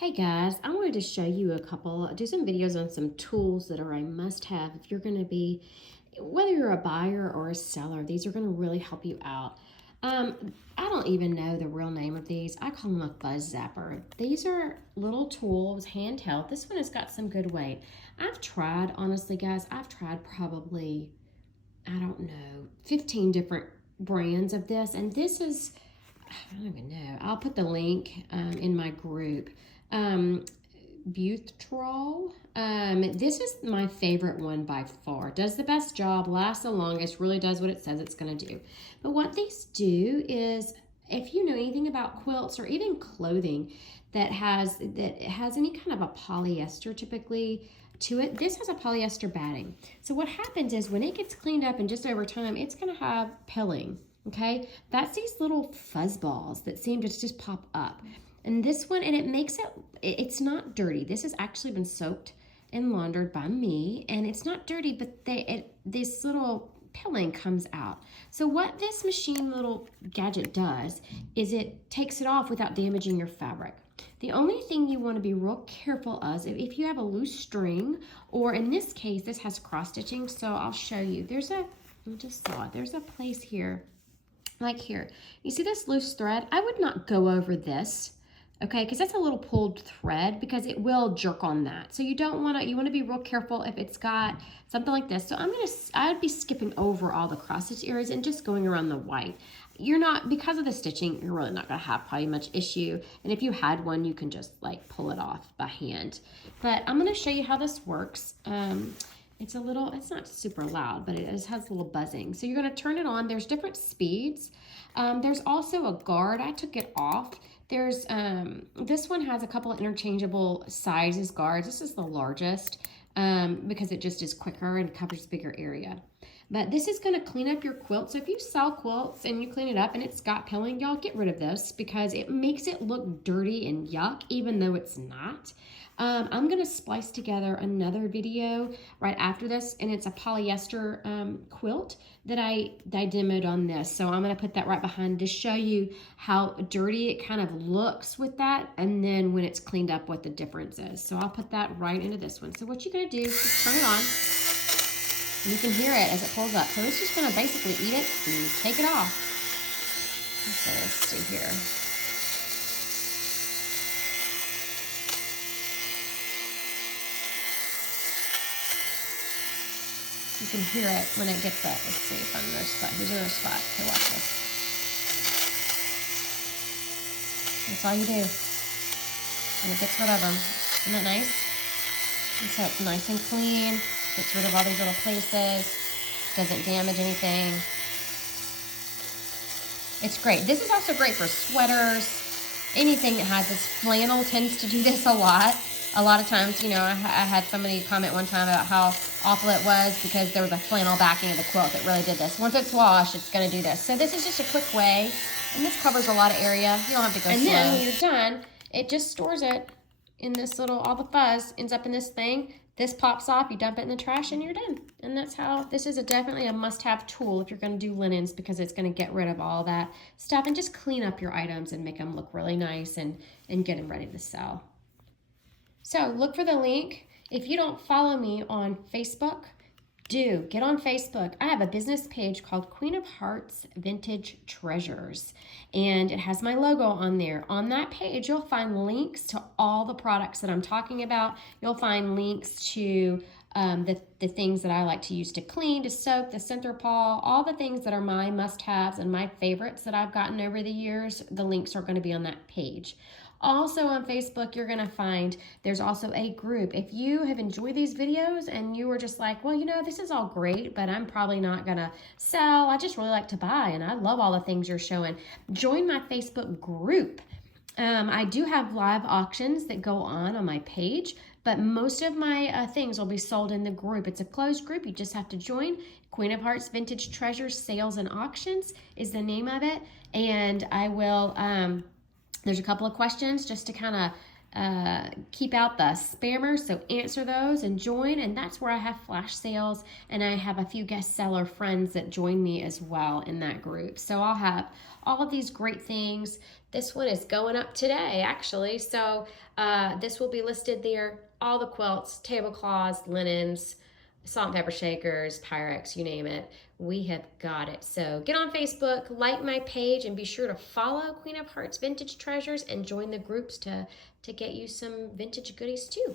Hey guys, I wanted to show you do some videos on some tools that are a must-have if you're going to be, whether you're a buyer or a seller, these are going to really help you out. I don't even know the real name of these. I call them a fuzz zapper. These are little tools, handheld. This one has got some good weight. Honestly guys, I've tried probably, I don't know, 15 different brands of this, and this is, I don't even know. I'll put the link in my group. Butrol. This is my favorite one by far. Does the best job, lasts the longest, really does what it says it's going to do. But what these do is, if you know anything about quilts or even clothing that has any kind of a polyester typically to it, this has a polyester batting. So what happens is when it gets cleaned up and just over time, it's going to have pilling. Okay, that's these little fuzz balls that seem to just pop up. And this one, and it makes it's not dirty. This has actually been soaked and laundered by me, and it's not dirty, but this little pilling comes out. So what this machine little gadget does is it takes it off without damaging your fabric. The only thing you want to be real careful of, if you have a loose string, or in this case, this has cross stitching, so I'll show you. I just saw it. There's a place here, like here. You see this loose thread? I would not go over this. Okay, because that's a little pulled thread because it will jerk on that. So you want to be real careful if it's got something like this. So I'd be skipping over all the cross stitch areas and just going around the white. Because of the stitching, you're really not going to have probably much issue. And if you had one, you can just like pull it off by hand. But I'm going to show you how this works. It's not super loud, but it has a little buzzing. So you're going to turn it on. There's different speeds. There's also a guard. I took it off. There's, this one has a couple of interchangeable sizes guards. This is the largest because it just is quicker and covers bigger area. But this is going to clean up your quilt. So if you sell quilts and you clean it up and it's got pilling, y'all get rid of this because it makes it look dirty and yuck, even though it's not. I'm going to splice together another video right after this, and it's a polyester quilt that I demoed on this. So I'm going to put that right behind to show you how dirty it kind of looks with that, and then when it's cleaned up, what the difference is. So I'll put that right into this one. So what you're going to do is just turn it on. And you can hear it as it pulls up. So it's just going to basically eat it and take it off. So let's see here. You can hear it when it gets up. Let's see if I'm in another spot. Here's another spot. Okay, watch this. That's all you do. And it gets rid of them. Isn't that nice? And so it's nice and clean. Gets rid of all these little places. Doesn't damage anything. It's great. This is also great for sweaters. Anything that has this. Flannel tends to do this a lot. A lot of times, I had somebody comment one time about how awful it was because there was a flannel backing of the quilt that really did this. Once it's washed, it's going to do this. So this is just a quick way, and this covers a lot of area. You don't have to go slow. And then when you're done, it just stores it in this all the fuzz ends up in this thing. This pops off, you dump it in the trash, and you're done. And that's how, this is definitely a must-have tool if you're going to do linens because it's going to get rid of all that stuff and just clean up your items and make them look really nice and get them ready to sell. So look for the link. If you don't follow me on Facebook, do get on Facebook. I have a business page called Queen of Hearts Vintage Treasures, and it has my logo on there. On that page, you'll find links to all the products that I'm talking about. You'll find links to the things that I like to use to clean, to soak, the center paw, all the things that are my must-haves and my favorites that I've gotten over the years. The links are going to be on that page. Also on Facebook, you're going to find there's also a group. If you have enjoyed these videos and you were just like, well, this is all great, but I'm probably not going to sell. I just really like to buy, and I love all the things you're showing. Join my Facebook group. I do have live auctions that go on my page, but most of my things will be sold in the group. It's a closed group. You just have to join. Queen of Hearts Vintage Treasures Sales and Auctions is the name of it, and I will... there's a couple of questions just to kind of keep out the spammers, so answer those and join, and that's where I have flash sales, and I have a few guest seller friends that join me as well in that group. So I'll have all of these great things This one is going up today, actually. So this will be listed there. All the quilts, tablecloths, linens, salt and pepper shakers, Pyrex, you name it. We have got it. So get on Facebook, like my page, and be sure to follow Queen of Hearts Vintage Treasures and join the groups to get you some vintage goodies too.